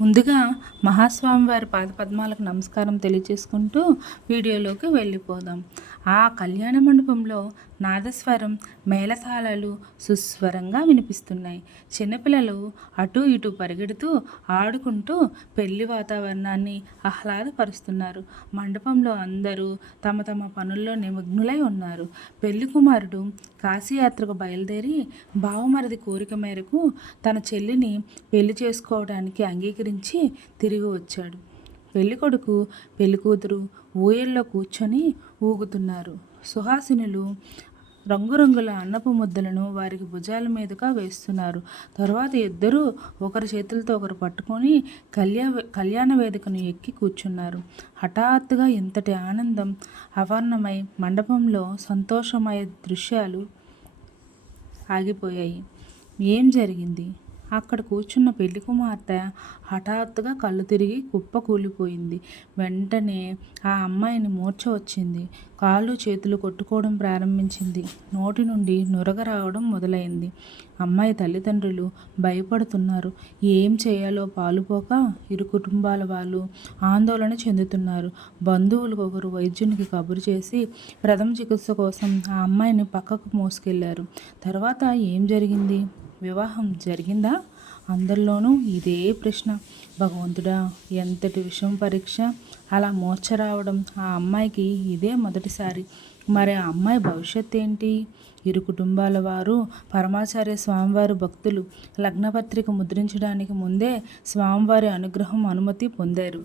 ముందుగా మహాస్వామివారి పాదపద్మాలకు నమస్కారం తెలియచేసుకుంటూ వీడియోలోకి వెళ్ళిపోదాం. ఆ కళ్యాణ మండపంలో నాదస్వరం, మేళతాళాలు సుస్వరంగా వినిపిస్తున్నాయి. చిన్నపిల్లలు అటు ఇటు పరిగెడుతూ ఆడుకుంటూ పెళ్లి వాతావరణాన్ని ఆహ్లాదపరుస్తున్నారు. మండపంలో అందరూ తమ తమ పనుల్లో నిమగ్నులై ఉన్నారు. పెళ్లి కుమారుడు కాశీయాత్రకు బయలుదేరి బావమరిది కోరిక మేరకు తన చెల్లిని పెళ్లి చేసుకోవడానికి అంగీకరించి తిరిగి వచ్చాడు. పెళ్ళికొడుకు పెళ్ళికూతురు ఊయల్లో కూర్చొని ఊగుతున్నారు. సుహాసినులు రంగురంగుల అన్నపు ముద్దలను వారికి భుజాల మీదుగా వేస్తున్నారు. తరువాత ఇద్దరూ ఒకరి చేతులతో ఒకరు పట్టుకొని కళ్యాణ వేదికను ఎక్కి కూర్చున్నారు. హఠాత్తుగా ఇంతటి ఆనందం అవర్ణమై మండపంలో సంతోషమయ దృశ్యాలు ఆగిపోయాయి. ఏం జరిగింది? అక్కడ కూర్చున్న పెళ్లి కుమార్తె హఠాత్తుగా కళ్ళు తిరిగి కుప్ప కూలిపోయింది. వెంటనే ఆ అమ్మాయిని మూర్ఛ వచ్చింది. కాళ్ళు చేతులు కొట్టుకోవడం ప్రారంభించింది. నోటి నుండి నురగ రావడం మొదలైంది. అమ్మాయి తల్లిదండ్రులు భయపడుతున్నారు. ఏం చేయాలో పాలుపోక ఇరు కుటుంబాల వాళ్ళు ఆందోళన చెందుతున్నారు. బంధువులు ఒకరు వైద్యునికి కబురు చేసి ప్రథమ చికిత్స కోసం ఆ అమ్మాయిని పక్కకు మోసుకెళ్లారు. తర్వాత ఏం జరిగింది? వివాహం జరిగిందా? అందరిలోనూ ఇదే ప్రశ్న. భగవంతుడా, ఎంతటి విషం పరీక్ష! అలా మూర్ఛ రావడం ఆ అమ్మాయికి ఇదే మొదటిసారి. మరి ఆ అమ్మాయి భవిష్యత్ ఏంటి? ఇరు కుటుంబాల వారు పరమాచార్య స్వామివారి భక్తులు. లగ్నపత్రిక ముద్రించడానికి ముందే స్వామివారి అనుగ్రహం అనుమతి పొందారు.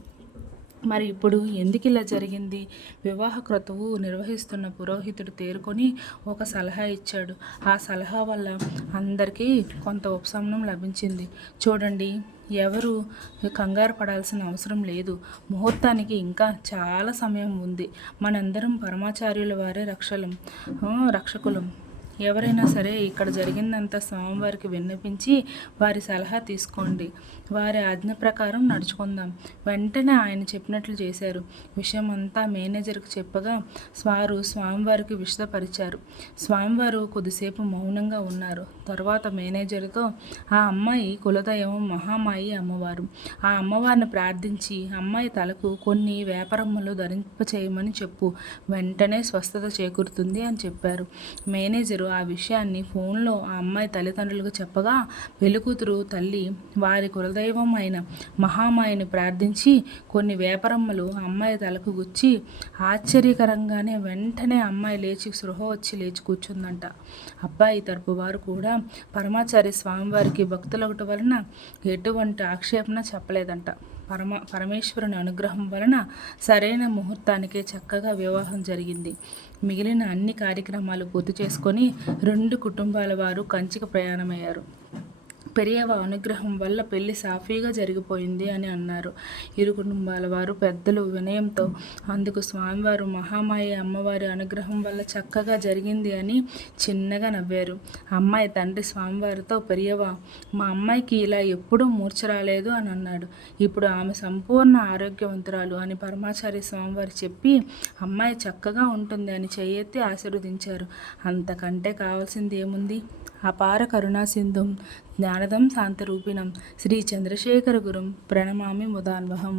మరి ఇప్పుడు ఎందుకు ఇలా జరిగింది? వివాహ క్రతువు నిర్వహిస్తున్న పురోహితుడు తేరుకొని ఒక సలహా ఇచ్చాడు. ఆ సలహా వల్ల అందరికీ కొంత ఉపశమనం లభించింది. చూడండి, ఎవరు కంగారు పడాల్సిన అవసరం లేదు. ముహూర్తానికి ఇంకా చాలా సమయం ఉంది. మనందరం పరమాచార్యుల వారే రక్షకులం. ఎవరైనా సరే ఇక్కడ జరిగిందంతా స్వామివారికి విన్నపించి వారి సలహా తీసుకోండి. వారి ఆజ్ఞ ప్రకారం నడుచుకుందాం. వెంటనే ఆయన చెప్పినట్లు చేశారు. విషయం అంతా మేనేజర్కి చెప్పగా వారు స్వామివారికి విశదపరిచారు. స్వామివారు కొద్దిసేపు మౌనంగా ఉన్నారు. తర్వాత మేనేజర్తో, ఆ అమ్మాయి కులదైవం మహామాయి అమ్మవారు. ఆ అమ్మవారిని ప్రార్థించి అమ్మాయి తలకు కొన్ని వేపరమ్మలు ధరింపచేయమని చెప్పు. వెంటనే స్వస్థత చేకూరుతుంది అని చెప్పారు. మేనేజరు ఆ విషయాన్ని ఫోన్లో ఆ అమ్మాయి తల్లిదండ్రులకు చెప్పగా పెళ్ళికూతురు తల్లి వారి కులదైవం అయిన మహామాయిని ప్రార్థించి కొన్ని వేపరమ్మలు అమ్మాయి తలకు గుచ్చి ఆశ్చర్యకరంగానే వెంటనే అమ్మాయి లేచి స్పృహ వచ్చి లేచి కూర్చుందంట. అబ్బాయి తరపు వారు కూడా పరమాచార్య స్వామివారికి భక్తులొకటి వలన ఎటువంటి ఆక్షేపణ చెప్పలేదంట. పరమేశ్వరుని అనుగ్రహం వలన సరైన ముహూర్తానికే చక్కగా వివాహం జరిగింది. మిగిలిన అన్ని కార్యక్రమాలు పూర్తి చేసుకొని రెండు కుటుంబాల వారు కంచికి ప్రయాణమయ్యారు. పెరియవ అనుగ్రహం వల్ల పెళ్లి సాఫీగా జరిగిపోయింది అని అన్నారు. ఇరు కుటుంబాల వారు పెద్దలు వినయంతో అందుకు స్వామివారు మహామాయ అమ్మవారి అనుగ్రహం వల్ల చక్కగా జరిగింది అని చిన్నగా నవ్వారు. అమ్మాయి తండ్రి స్వామివారితో, పెరియవ, మా అమ్మాయికి ఇలా ఎప్పుడూ మూర్ఛ రాలేదు అని అన్నాడు. ఇప్పుడు ఆమె సంపూర్ణ ఆరోగ్యవంతురాలు అని పరమాచార్య స్వామివారు చెప్పి అమ్మాయి చక్కగా ఉంటుంది అని చేయెత్తి ఆశీర్వదించారు. అంతకంటే కావాల్సింది ఏముంది? అపార కరుణా సింధుం జ్ఞానదం శాంతరూపిణం శ్రీ చంద్రశేఖర గురుం ప్రణమామి ముదాన్వహం.